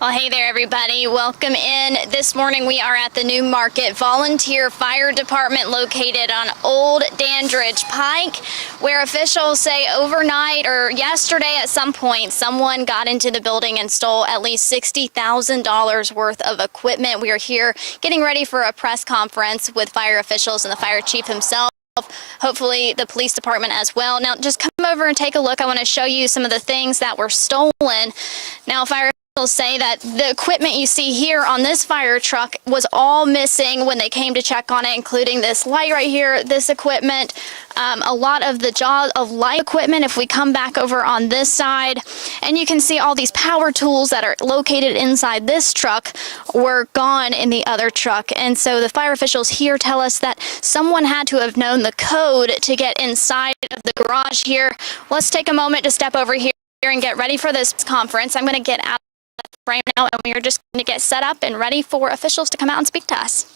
Well, hey there, everybody. Welcome in. This morning we are at the New Market Volunteer Fire Department located on Old Dandridge Pike, where officials say overnight or yesterday at some point, someone got into the building and stole at least $60,000 worth of equipment. We are here getting ready for a press conference with fire officials and the fire chief himself. Hopefully the police department as well. Now, just come over and take a look. I want to show you some of the things that were stolen. Now, fire officials say that the equipment you see here on this fire truck was all missing when they came to check on it, including this light right here, this equipment, a lot of the jaws of light equipment. If we come back over on this side, and you can see all these power tools that are located inside this truck were gone in the other truck. And so the fire officials here tell us that someone had to have known the code to get inside of the garage here. Let's take a moment to step over here and get ready for this conference. I'm going to get out of the frame now, and we are just going to get set up and ready for officials to come out and speak to us.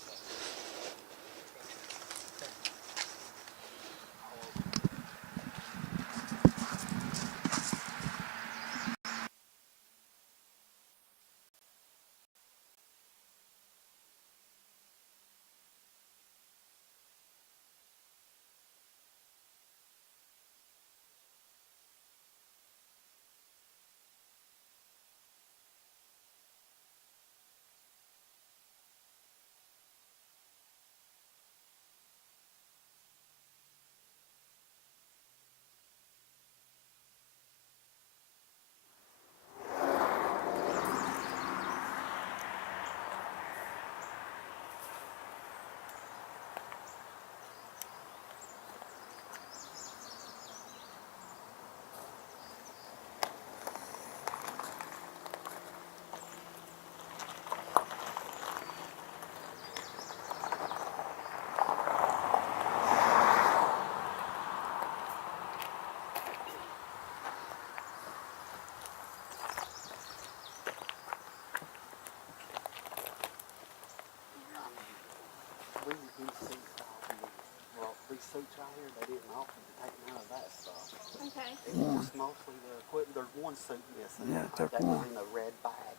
These suits right here, they didn't offer to take none of that stuff. Okay. It was mostly the equipment. There's one suit missing. Yeah, took that one. was in a red bag,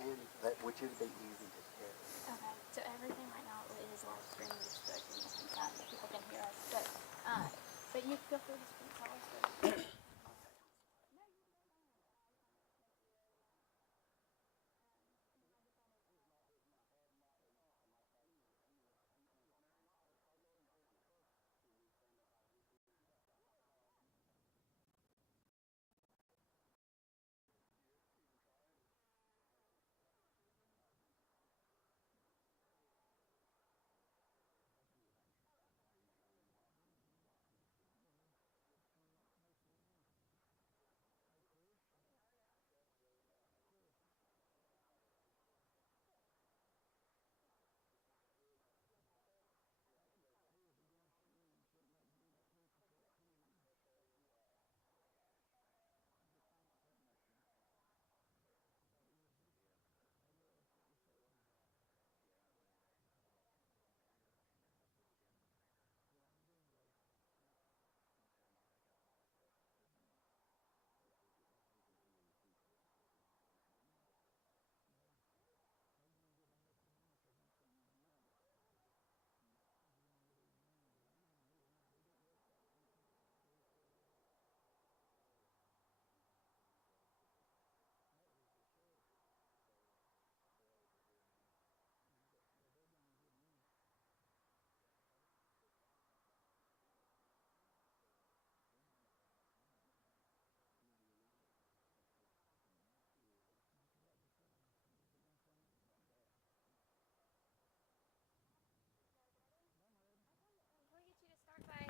and that which would be easy to carry. Okay. So everything right now is live streaming, just so that people can hear us. But you feel free to speak. Tell us.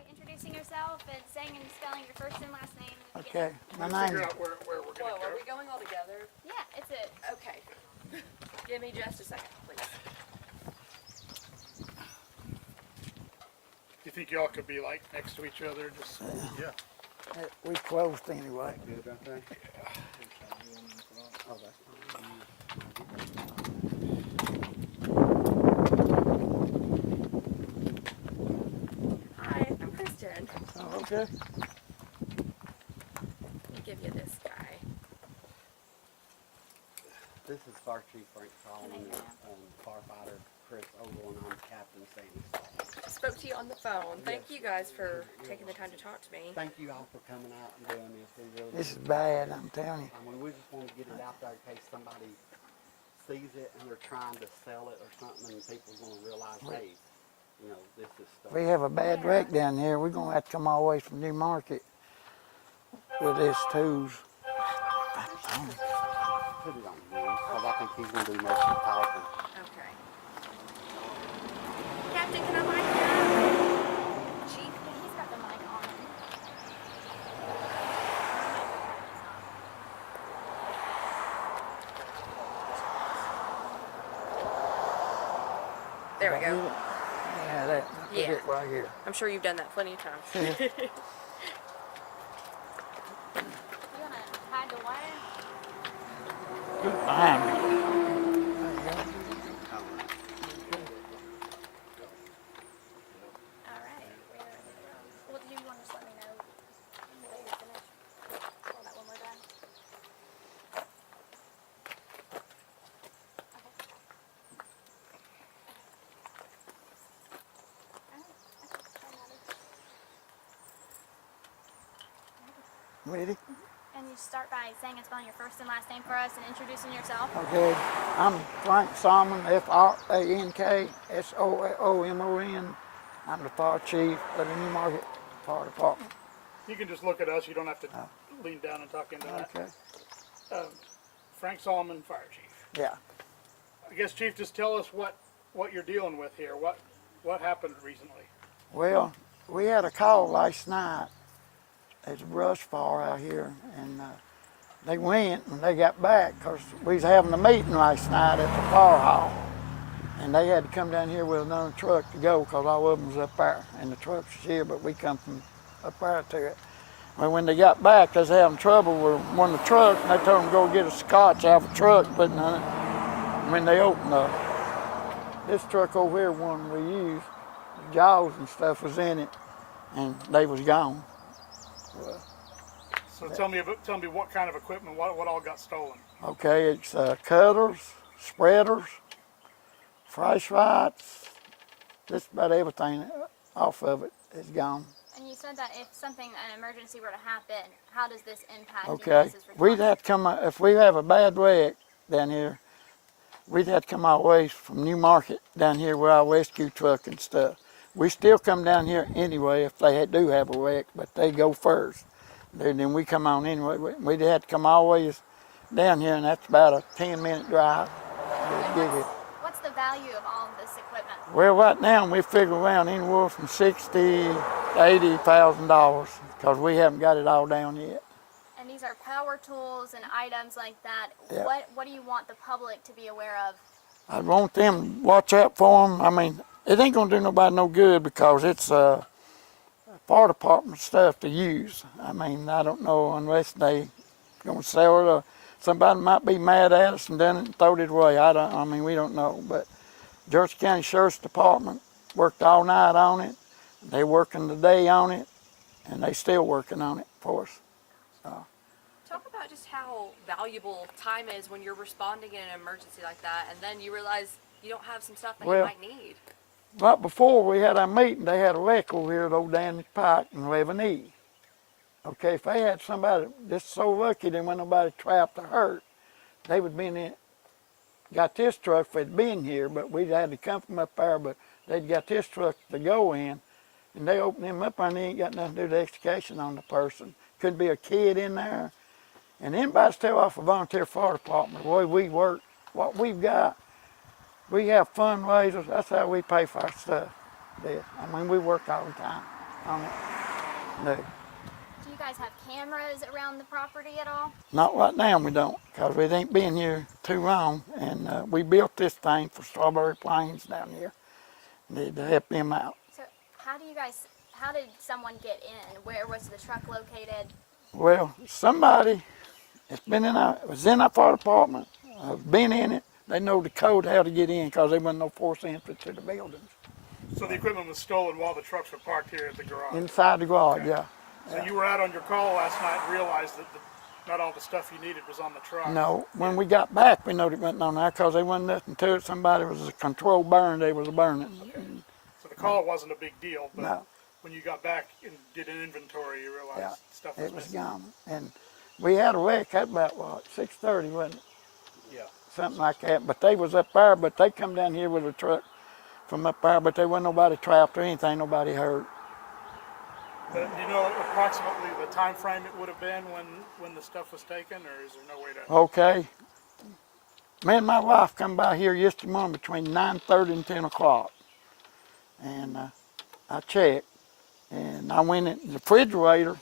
Introducing yourself and saying and spelling your first and last name. Okay, my Figure name. out where we're gonna Whoa, go. are we going all together? Yeah, it's a. Okay. Give me just a second, please. Do you think y'all could be like next to each other? Just yeah. We closed anyway. Oh, that's fine. Hi, I'm Kristen. Oh, okay. Let me give you this guy. This is Fire Chief Frank Solomon and firefighter Chris Ogle, and I'm Captain Sandy Solomon. Spoke to you on the phone. Thank you guys for taking the time to talk to me. Thank you all for coming out and doing this. We really This is bad, I'm telling you. I mean, we just want to get it out there in case somebody sees it and they're trying to sell it or something, and people's going to realize, hey, you know, this is stuff. We have a bad wreck down here. We're gonna have to come all the way from New Market with this tools. Put it on him, because I think he's going to do most of the talking. Okay. Captain, can I mic you? Chief, he's got the mic on. There we go. Yeah, that. Yeah. It right here. I'm sure you've done that plenty of times. You wanna hide the wire? Behind me. All right. Well, do you want to just let me know that you're finished? Hold that when we're done. Ready? And you start by saying and spelling your first and last name for us and introducing yourself. Okay. I'm Frank Solomon, F-R-A-N-K-S-O-O-M-O-N. I'm the fire chief of the New Market Fire Department. You can just look at us, you don't have to lean down and talk into that. Okay. Frank Solomon, Fire Chief. Yeah. I guess, Chief, just tell us what you're dealing with here. What happened recently? Well, we had a call last night. There's a brush fire out here, and they went and they got back because we was having a meeting last night at the fire hall, and they had to come down here with another truck to go because all of them was up there, and the truck was here, but we come from up there to it. Well, when they got back, they was having trouble with one of the trucks, and they told them to go get a scotch out of the truck, but when they opened up, this truck over here, one we used, the jaws and stuff was in it, and they was gone. So tell me what kind of equipment, what all got stolen? Okay, it's cutters, spreaders, fresh lights, just about everything off of it is gone. And you said that if an emergency were to happen, how does this impact you Okay, guys' we'd response? have to come, if we have a bad wreck down here, we'd have to come our way from New Market down here with our rescue truck and stuff. We still come down here anyway if they do have a wreck, but they go first. Then we come on anyway. We'd have to come all the way down here, and that's about a 10-minute drive. And what's the value of all of this equipment? Well, right now we figure around anywhere from $60,000 to $80,000 because we haven't got it all down yet. And these are power tools and items like that. Yeah. What do you want the public to be aware of? I want them to watch out for them. I mean, it ain't gonna do nobody no good because it's fire department stuff to use. I mean, I don't know unless they gonna sell it or somebody might be mad at us and then throw it away. I mean, we don't know. But Georgia County Sheriff's Department worked all night on it. They working today on it, and they still working on it for us. Talk about just how valuable time is when you're responding in an emergency like that, and then you realize you don't have some stuff that you might need. Right before we had our meeting, they had a wreck over here at Old Danny Pike in 11E. Okay, if they had somebody just so lucky there wasn't nobody trapped or hurt, they would be in it. Got this truck if they'd been here, but we'd had to come from up there, but they'd got this truck to go in, and they opened them up and they ain't got nothing to do with the extrication on the person. Could be a kid in there. And anybody's tell off a volunteer fire department, the way we work, what we've got, we have fundraisers, that's how we pay for our stuff. Yeah. I mean, we work all the time on it. No. Do you guys have cameras around the property at all? Not right now, we don't, because we ain't been here too long, and we built this thing for Strawberry Plains down here. Need to help them out. So how did someone get in? Where was the truck located? Well, somebody was in our fire department, been in it. They know the code how to get in because there wasn't no forced entry to the buildings. So the equipment was stolen while the trucks were parked here at the garage? Inside the garage, Okay. yeah. So you were out on your call last night and realized that not all the stuff you needed was on the truck. No, when we got back, we knowed it wasn't on there because there wasn't nothing to it. Somebody was a controlled burn, they was burning. So the call wasn't a big deal, but No. when you got back and did an inventory, you realized Yeah, stuff was it was missing. gone. And we had a wreck at about, what, 6:30, wasn't it? Yeah. Something like that. But they was up there, but they come down here with a truck from up there, but there wasn't nobody trapped or anything, nobody hurt. But do you know approximately the time frame it would have been when the stuff was taken, or is there no way to? Okay. Me and my wife come by here yesterday morning between 9:30 and 10 o'clock. And I checked, and I went in, the refrigerator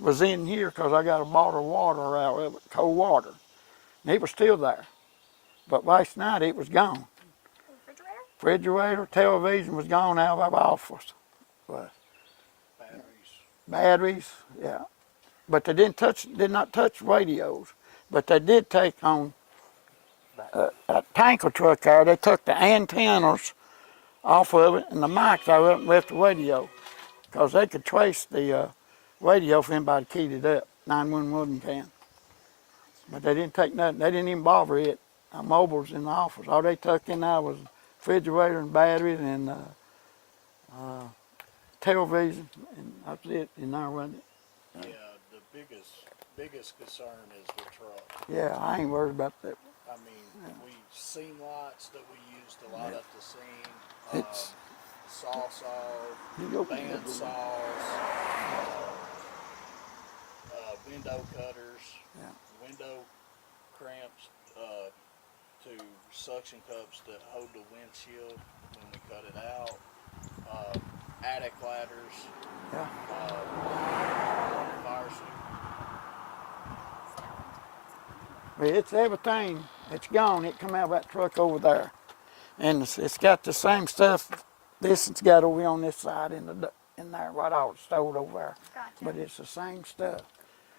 was in here because I got a bottle of water out of it, cold water. And it was still there. But last night it was gone. Refrigerator, television was gone out of our office. But batteries, yeah. But they did not touch radios. But they did take on a tanker truck there. They took the antennas off of it and the mics out of it and left the radio. Because they could trace the radio if anybody keyed it up. 911 can. But they didn't take nothing. They didn't even bother it. Our mobiles in the office. All they took in there was refrigerator and batteries and television, and that's it in there, wasn't it? Yeah, the biggest concern is the truck. Yeah, I ain't worried about that. I mean, we seen lights that we used a lot at the scene. It's- Saw You go- band saws, window cutters, Yeah. window cramps, to suction cups that hold the windshield when we cut it out, attic ladders, Yeah. fire suit. But it's everything. It's gone. It come out of that truck over there, and it's got the same stuff. This it's got over on this side in there, right out stowed over there. Gotcha. But it's the same stuff.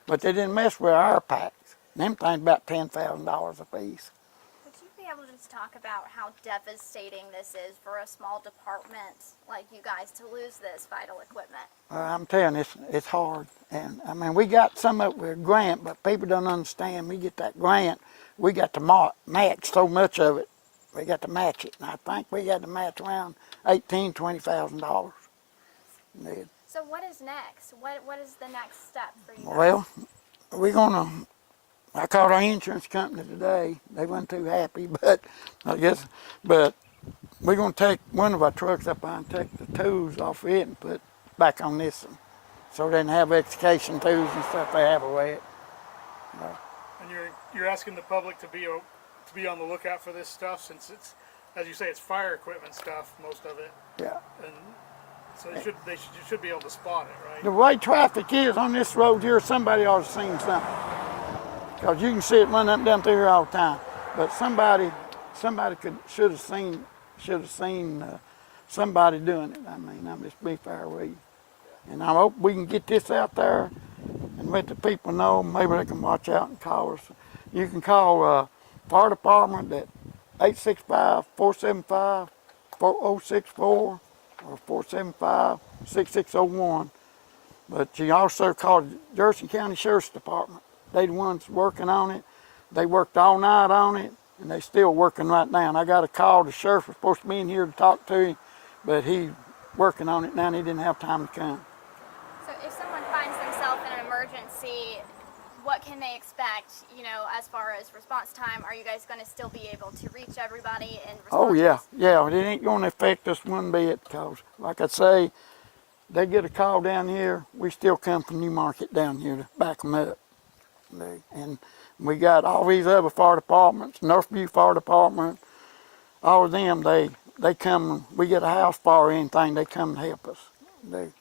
But they didn't mess with our packs. Them things about $10,000 a piece. Would you be able to just talk about how devastating this is for a small department like you guys to lose this vital equipment? I'm telling you, it's hard. And I mean, we got some of it with a grant, but people don't understand. We get that grant, we got to match so much of it. We got to match it. And I think we got to match around $18,000, $20,000. So what is next? What is the next step for you guys? Well, we're gonna, I called our insurance company today. They weren't too happy, but but we're gonna take one of our trucks up and take the tools off it and put back on this one. So they didn't have excavation tools and stuff they have away it. And you're asking the public to be on the lookout for this stuff, since it's, as you say, it's fire equipment stuff, most of it, Yeah. and so you should be able to spot it, right? The way traffic is on this road here, somebody ought to seen something. Because you can see it running up and down through here all the time. But somebody should have seen somebody doing it. I mean, I'm just be fair with you. And I hope we can get this out there and let the people know. Maybe they can watch out and call us. You can call fire department at 865-475-4064 or 475-6601. But you also call the Jefferson County Sheriff's Department. They the ones working on it. They worked all night on it, and they still working right now. And I got a call. The sheriff was supposed to be in here to talk to him, but he's working on it now, and he didn't have time to come. So if someone finds themselves in an emergency, what can they expect, as far as response time? Are you guys going to still be able to reach everybody and respond? Oh, yeah. Yeah, it ain't going to affect us one bit because, like I say, they get a call down here, we still come from New Market down here to back them up. And we got all these other fire departments, Northview Fire Department, all of them, they come, we get a house fire or anything, they come and help us. Can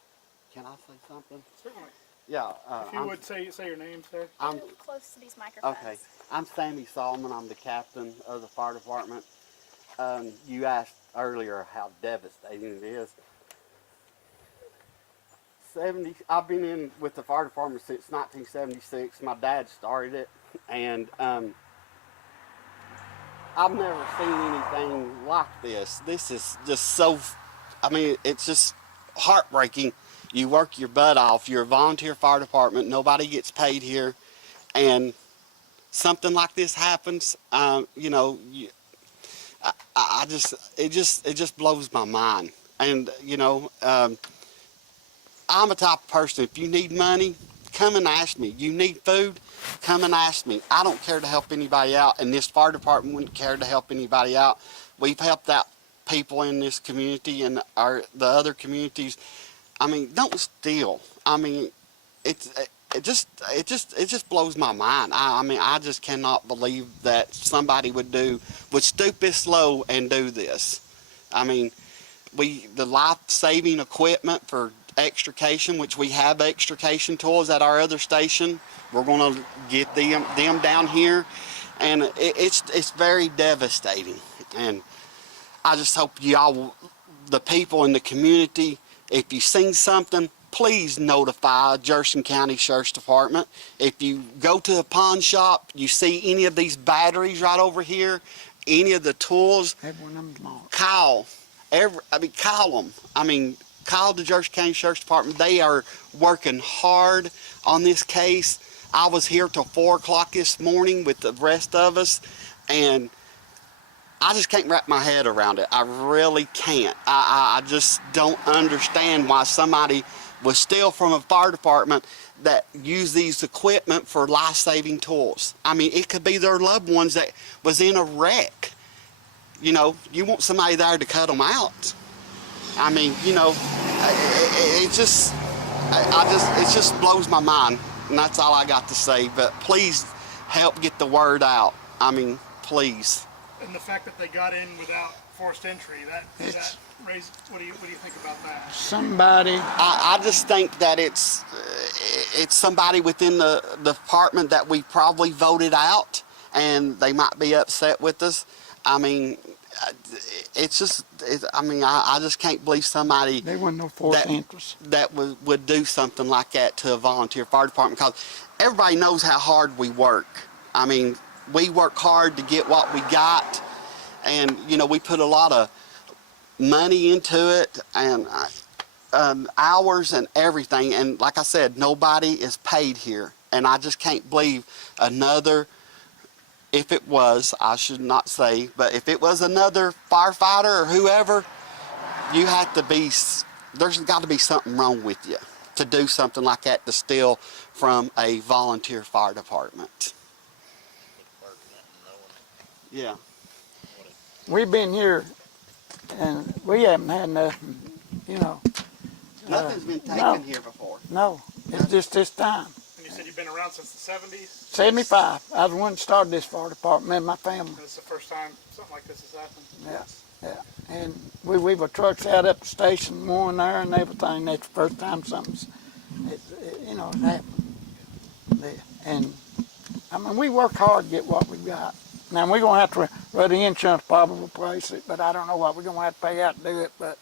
I say something? Certainly. Yeah. If you would say your name, sir. I'm Close to these microphones. okay. I'm Sammy Solomon. I'm the captain of the fire department. You asked earlier how devastating it is. I've been in with the fire department since 1976. My dad started it, and I've never seen anything like this. This is just so, it's just heartbreaking. You work your butt off. You're a volunteer fire department. Nobody gets paid here. and something like this happens, you know, it just blows my mind. And you know, I'm a type of person, if you need money, come and ask me. You need food, come and ask me. I don't care to help anybody out, and this fire department wouldn't care to help anybody out. We've helped out people in this community and the other communities. I mean, don't steal. I mean, it just blows my mind. I mean, I just cannot believe that somebody would stoop this low and do this. I mean, the life-saving equipment for extrication, which we have extrication tools at our other station, we're going to get them down here, and it's very devastating. And I just hope y'all, the people in the community, if you seen something, please notify Jefferson County Sheriff's Department. If you go to a pawn shop, you see any of these batteries right over here, any of the tools, call. Call them. I mean, call the Jefferson County Sheriff's Department. They are working hard on this case. I was here till 4 o'clock this morning with the rest of us, and I just can't wrap my head around it. I really can't. I just don't understand why somebody would steal from a fire department that use these equipment for life-saving tools. I mean, it could be their loved ones that was in a wreck. You know, you want somebody there to cut them out. I mean, you know, it just blows my mind, and that's all I got to say. But please help get the word out. I mean, please. And the fact that they got in without forced entry, that raise, what do you think about that? Somebody. I just think that it's somebody within the department that we probably voted out, and they might be upset with us. I mean, I just can't believe somebody. They wasn't no forced interest. That would do something like that to a volunteer fire department, because everybody knows how hard we work. I mean, we work hard to get what we got, and you know, we put a lot of money into it, and hours and everything, and like I said, nobody is paid here, and I just can't believe if it was, I should not say, but if it was another firefighter or whoever, you have to be, there's got to be something wrong with you to do something like that, to steal from a volunteer fire department. Yeah. We've been here, and we haven't had nothing, you know. Nothing's been taken here before. No, it's just this time. And you said you've been around since the 70s? 75. I was the one that started this fire department and my family. This is the first time something like this has happened? Yeah. And we were trucks out up the station, one there and everything. That's the first time something's, it happened. And I mean, we work hard to get what we got. Now we're gonna have to run the insurance probably replace it, but I don't know what we're gonna have to pay out to do it. But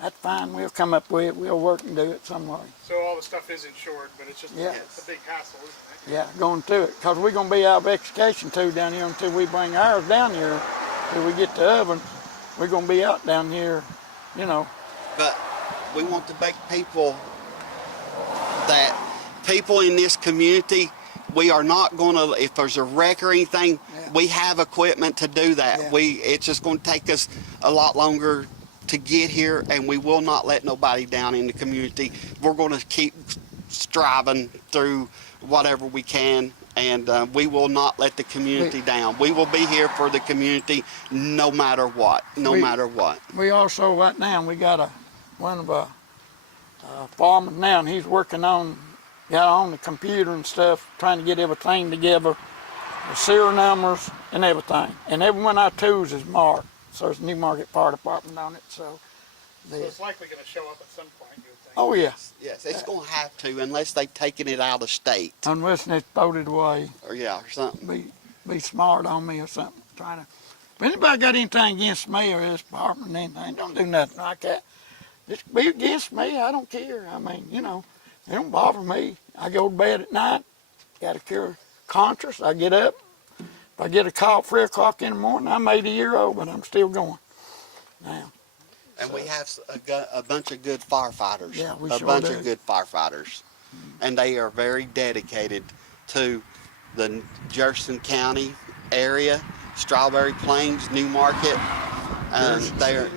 that's fine. We'll come up with it. We'll work and do it some way. So all the stuff is insured, but it's just it's a big hassle, isn't it? Yeah, going through it, because we're gonna be out of extrication too down here until we bring ours down here. Till we get the oven, we're gonna be out down here, you know. But we want to make people in this community, we are not going to, if there's a wreck or anything, we have equipment to do that. Yeah. It's just going to take us a lot longer to get here, and we will not let nobody down in the community. We're going to keep striving through whatever we can, and we will not let the community down. We will be here for the community no matter what, matter what. We also, right now, we got one of our farmers now, and he's working on the computer and stuff, trying to get everything together, the serial numbers and everything. And every one of our tools is marked. So there's a New Market Fire Department on it. So it's likely going to show up at some point, you would think. Oh, yeah. Yes, it's going to have to, unless they've taken it out of state. Unless it's voted away. Or something. Be smart on me or something. Trying to. If anybody got anything against me or this department or anything, don't do nothing like that. Just be against me. I don't care. I mean, you know, it don't bother me. I go to bed at night, got a clear conscience. I get up. If I get a call at 3 o'clock in the morning, I'm 80 years old, but I'm still going now. And we have a bunch of good firefighters. Yeah, we a sure bunch do. of good firefighters. And they are very dedicated to the Jefferson County area, Strawberry Plains, New Market,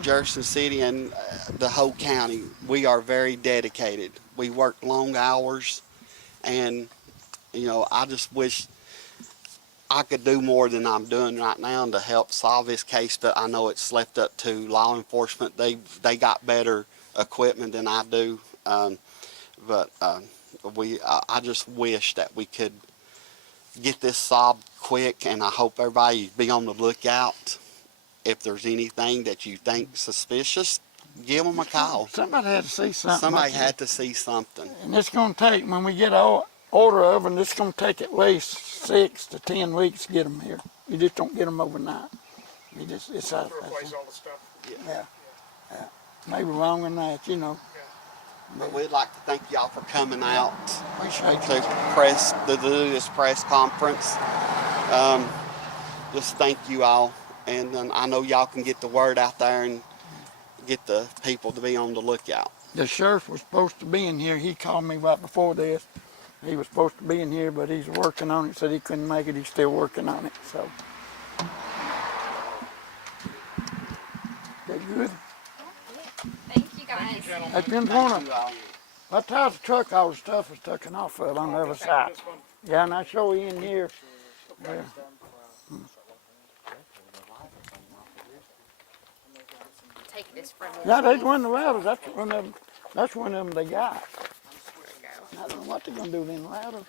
Jefferson City, and the whole county. We are very dedicated. We work long hours, and you know, I just wish I could do more than I'm doing right now to help solve this case, but I know it's left up to law enforcement. They got better equipment than I do, I just wish that we could get this solved quick, and I hope everybody be on the lookout. If there's anything that you think suspicious, give them a call. Somebody had to see something. Somebody had to see something. And it's going to take, when we get an order of them, it's going to take at least 6 to 10 weeks to get them here. You just don't get them overnight. You just, it's To replace all the stuff. yeah. Maybe longer than that, you know. But we'd like to thank y'all for coming out Appreciate to you. do this press conference. Just thank you all, and I know y'all can get the word out there and get the people to be on the lookout. The sheriff was supposed to be in here. He called me right before this. He was supposed to be in here, but he's working on it. Said he couldn't make it. He's still working on it. So, that good? Thank you guys. That's been one of. I tried the truck. All the stuff was taken off of it on the other side. This one, Yeah, and I show you in here. Yeah. Take this from Yeah, there's one of the ladders. That's one of them. That's one of them they got. I don't know what they're gonna do with them ladders.